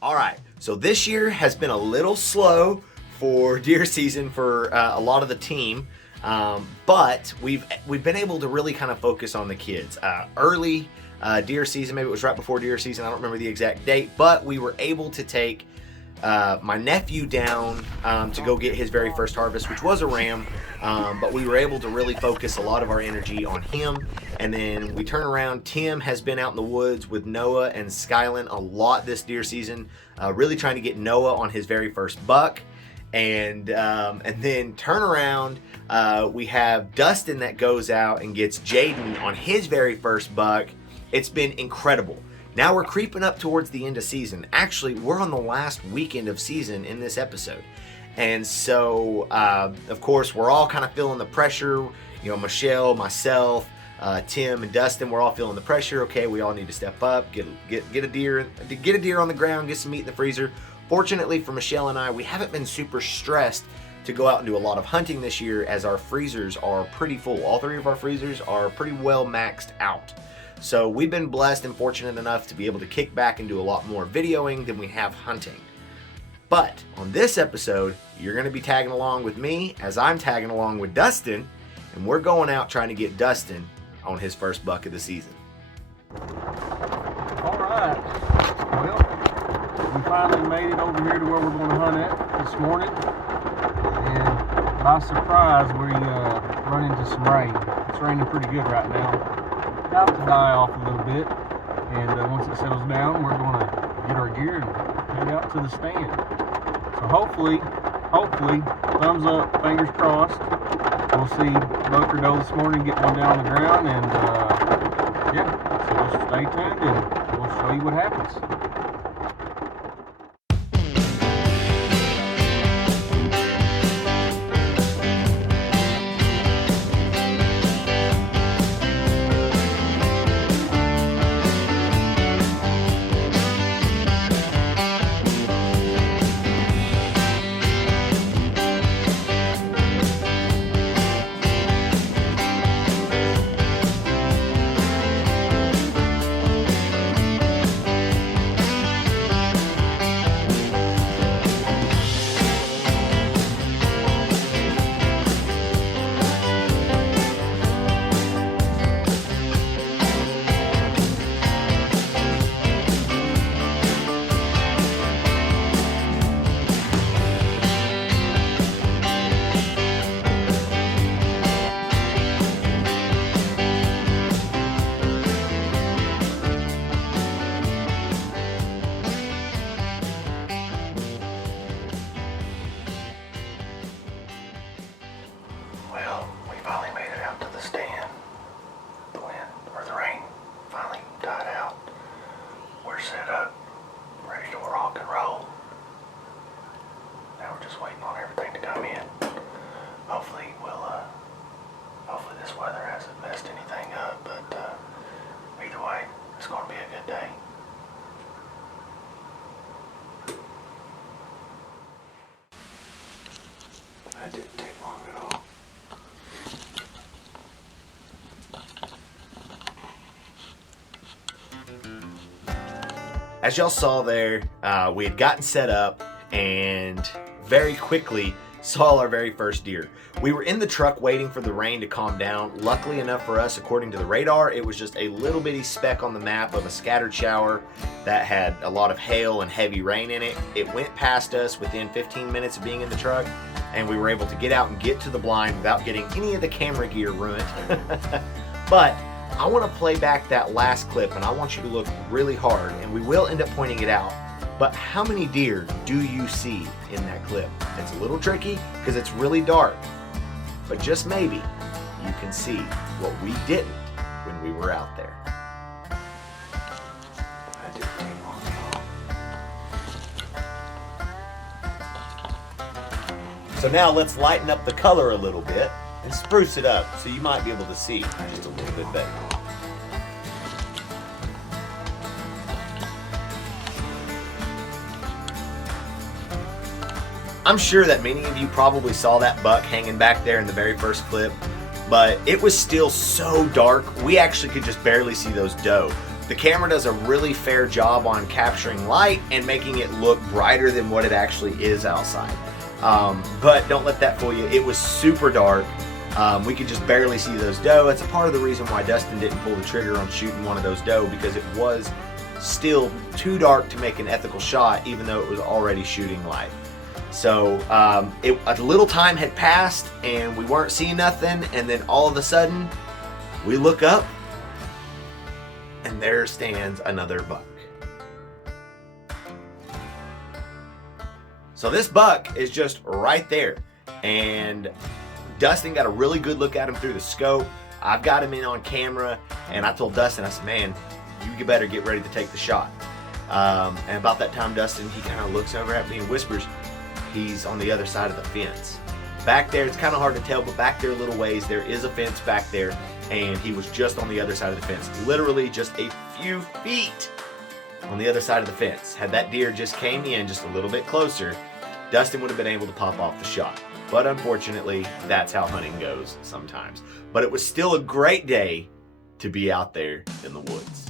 All right, so this year has been a little slow for deer season for a lot of the team, but we've been able to really kind of focus on the kids. Early deer season, maybe it was right before deer season, I don't remember the exact date, but we were able to take my nephew down to go get his very first harvest, which was a ram, but we were able to really focus a lot of our energy on him. And then we turn around, Tim has been out in the woods with Noah and Skylan a lot this deer season, really trying to get Noah on his very first buck. And then turn around, we have Dustin that goes out and gets Jaden on his very first buck. It's been incredible. Now we're creeping up towards the end of season. Actually, we're on the last weekend of season in this episode. And so, of course, we're all kind of feeling the pressure. You know, Michelle, myself, Tim, and Dustin, we're all feeling the pressure. Okay, we all need to step up, get a deer on the ground, get some meat in the freezer. Fortunately for Michelle and I, we haven't been super stressed to go out and do a lot of hunting this year, as our freezers are pretty full. All three of our freezers are pretty well maxed out. So we've been blessed and fortunate enough to be able to kick back and do a lot more videoing than we have hunting. But on this episode, you're going to be tagging along with me as I'm tagging along with Dustin, and we're going out trying to get Dustin on his first buck of the season. All right. Well, we finally made it over here to where we're going to hunt at this morning. And by surprise, we run into some rain. It's raining pretty good right now. About to die off a little bit, and once it settles down, we're going to get our gear and head out to the stand. So hopefully, thumbs up, fingers crossed, we'll see buck or doe this morning, get one down on the ground, and yeah, so just stay tuned and we'll show you what happens. That didn't take long at all. As y'all saw there, we had gotten set up and very quickly saw our very first deer. We were in the truck waiting for the rain to calm down. Luckily enough for us, according to the radar, it was just a little bitty speck on the map of a scattered shower that had a lot of hail and heavy rain in it. It went past us within 15 minutes of being in the truck, and we were able to get out and get to the blind without getting any of the camera gear ruined. But I want to play back that last clip, and I want you to look really hard, and we will end up pointing it out. But how many deer do you see in that clip? It's a little tricky because it's really dark, but just maybe you can see what we didn't when we were out there. That didn't take long at all. So now let's lighten up the color a little bit and spruce it up so you might be able to see just a little bit better. I'm sure that many of you probably saw that buck hanging back there in the very first clip, but it was still so dark, we actually could just barely see those doe. The camera does a really fair job on capturing light and making it look brighter than what it actually is outside. But don't let that fool you. It was super dark. We could just barely see those doe. That's a part of the reason why Dustin didn't pull the trigger on shooting one of those doe, because it was still too dark to make an ethical shot, even though it was already shooting light. So a little time had passed and we weren't seeing nothing, and then all of a sudden we look up and there stands another buck. So this buck is just right there, and Dustin got a really good look at him through the scope. I've got him in on camera, and I told Dustin, I said, man, you better get ready to take the shot. And about that time, Dustin, he kind of looks over at me and whispers, he's on the other side of the fence. Back there, it's kind of hard to tell, but back there a little ways, there is a fence back there, and he was just on the other side of the fence, literally just a few feet on the other side of the fence. Had that deer just came in just a little bit closer, Dustin would have been able to pop off the shot. But unfortunately, that's how hunting goes sometimes. But it was still a great day to be out there in the woods.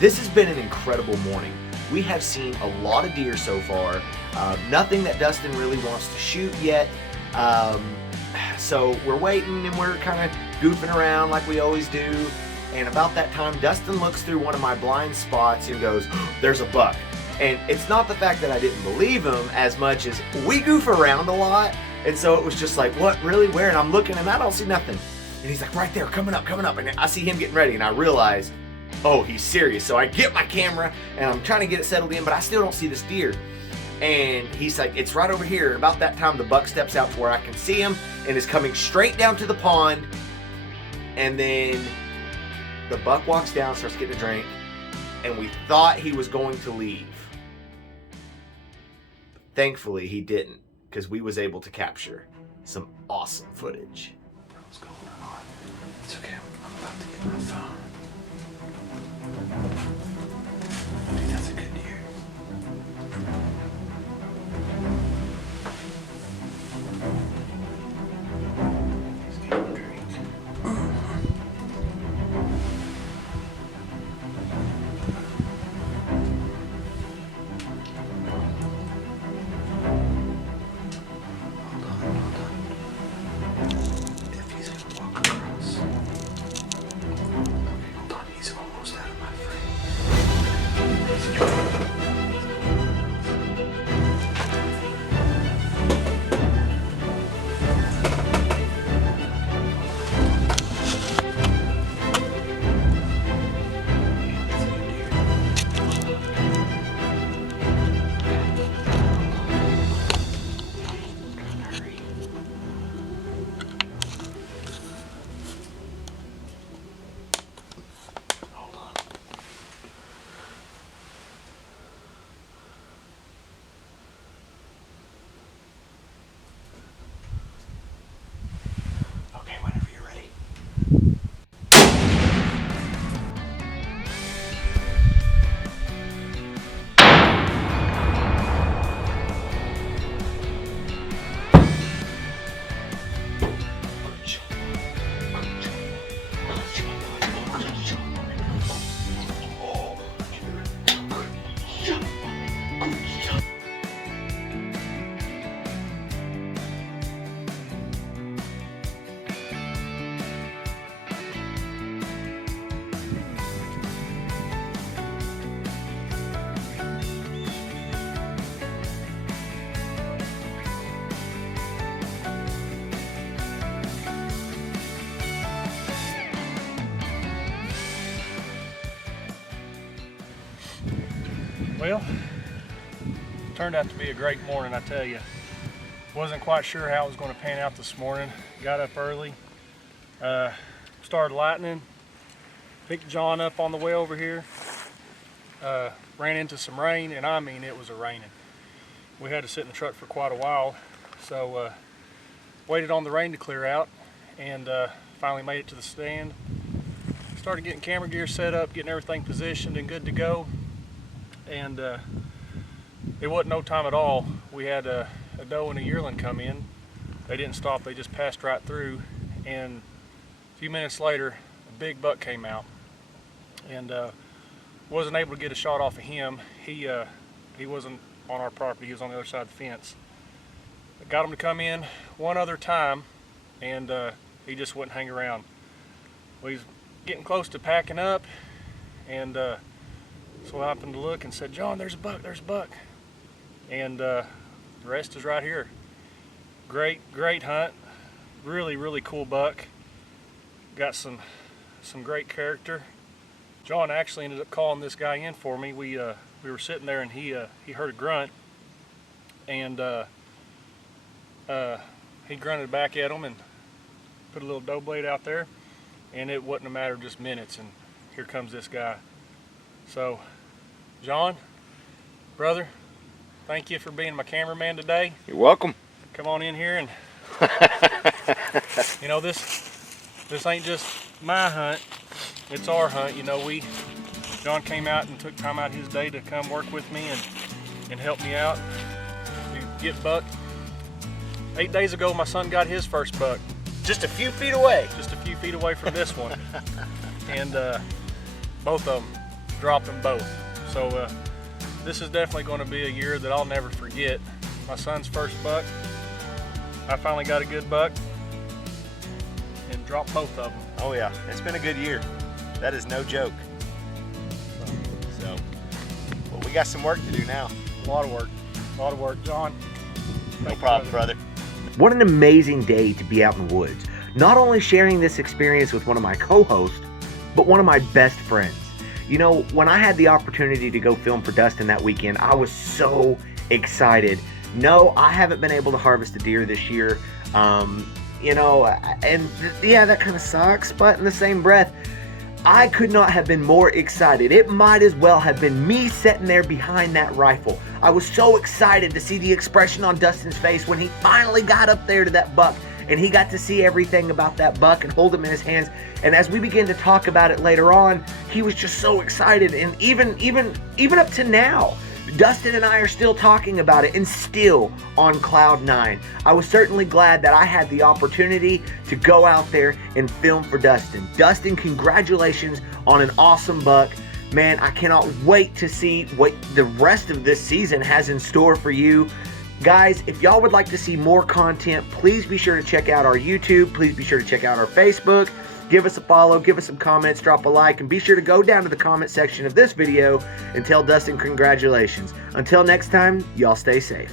This has been an incredible morning. We have seen a lot of deer so far. Nothing that Dustin really wants to shoot yet. So we're waiting and we're kind of goofing around like we always do. And about that time, Dustin looks through one of my blind spots and goes, there's a buck. And it's not the fact that I didn't believe him as much as we goof around a lot. And so it was just like, what, really, where? And I'm looking and I don't see nothing. And he's like, right there, coming up. And I see him getting ready and I realize, oh, he's serious. So I get my camera and I'm trying to get it settled in, but I still don't see this deer. And he's like, it's right over here. And about that time, the buck steps out to where I can see him and is coming straight down to the pond. And then the buck walks down, starts getting a drink, and we thought he was going to leave. Thankfully, he didn't, because we was able to capture some awesome footage. What's going on? It's okay. I'm about to get my phone. I think that's a good deer. He's getting a drink. Hold on. Well, turned out to be a great morning, I tell you. Wasn't quite sure how it was going to pan out this morning. Got up early, started lightning, picked John up on the way over here, ran into some rain, and I mean it was raining. We had to sit in the truck for quite a while, so waited on the rain to clear out, and finally made it to the stand. Started getting camera gear set up, getting everything positioned and good to go, and it wasn't no time at all. We had a doe and a yearling come in. They didn't stop, they just passed right through, and a few minutes later a big buck came out, and wasn't able to get a shot off of him. He wasn't on our property, he was on the other side of the fence. I got him to come in one other time, and he just wouldn't hang around. Well, he's getting close to packing up, and so I happened to look and said, "John, there's a buck, there's a buck." And the rest is right here. Great hunt. Really cool buck. Got some great character. John actually ended up calling this guy in for me. We were sitting there, and he heard a grunt, and he grunted back at him and put a little doe blade out there, and it wasn't a matter of just minutes, and here comes this guy. So, John, brother, thank you for being my cameraman today. You're welcome. Come on in here, and you know, this ain't just my hunt, it's our hunt. You know, John came out and took time out his day to come work with me and help me out to get buck. 8 days ago, my son got his first buck. Just a few feet away. Just a few feet away from this one. And both of them dropped them both. So this is definitely going to be a year that I'll never forget. My son's first buck. I finally got a good buck and dropped both of them. Oh yeah, it's been a good year. That is no joke. So, well, we got some work to do now. A lot of work, John. No problem, brother. What an amazing day to be out in the woods. Not only sharing this experience with one of my co-hosts, but one of my best friends. You know, when I had the opportunity to go film for Dustin that weekend, I was so excited. No, I haven't been able to harvest a deer this year. You know, and yeah, that kind of sucks, but in the same breath, I could not have been more excited. It might as well have been me sitting there behind that rifle. I was so excited to see the expression on Dustin's face when he finally got up there to that buck, and he got to see everything about that buck and hold him in his hands. And as we began to talk about it later on, he was just so excited. And even up to now, Dustin and I are still talking about it and still on cloud nine. I was certainly glad that I had the opportunity to go out there and film for Dustin. Dustin, congratulations on an awesome buck. Man, I cannot wait to see what the rest of this season has in store for you. Guys, if y'all would like to see more content, please be sure to check out our YouTube. Please be sure to check out our Facebook. Give us a follow, give us some comments, drop a like, and be sure to go down to the comment section of this video and tell Dustin congratulations. Until next time, y'all stay safe.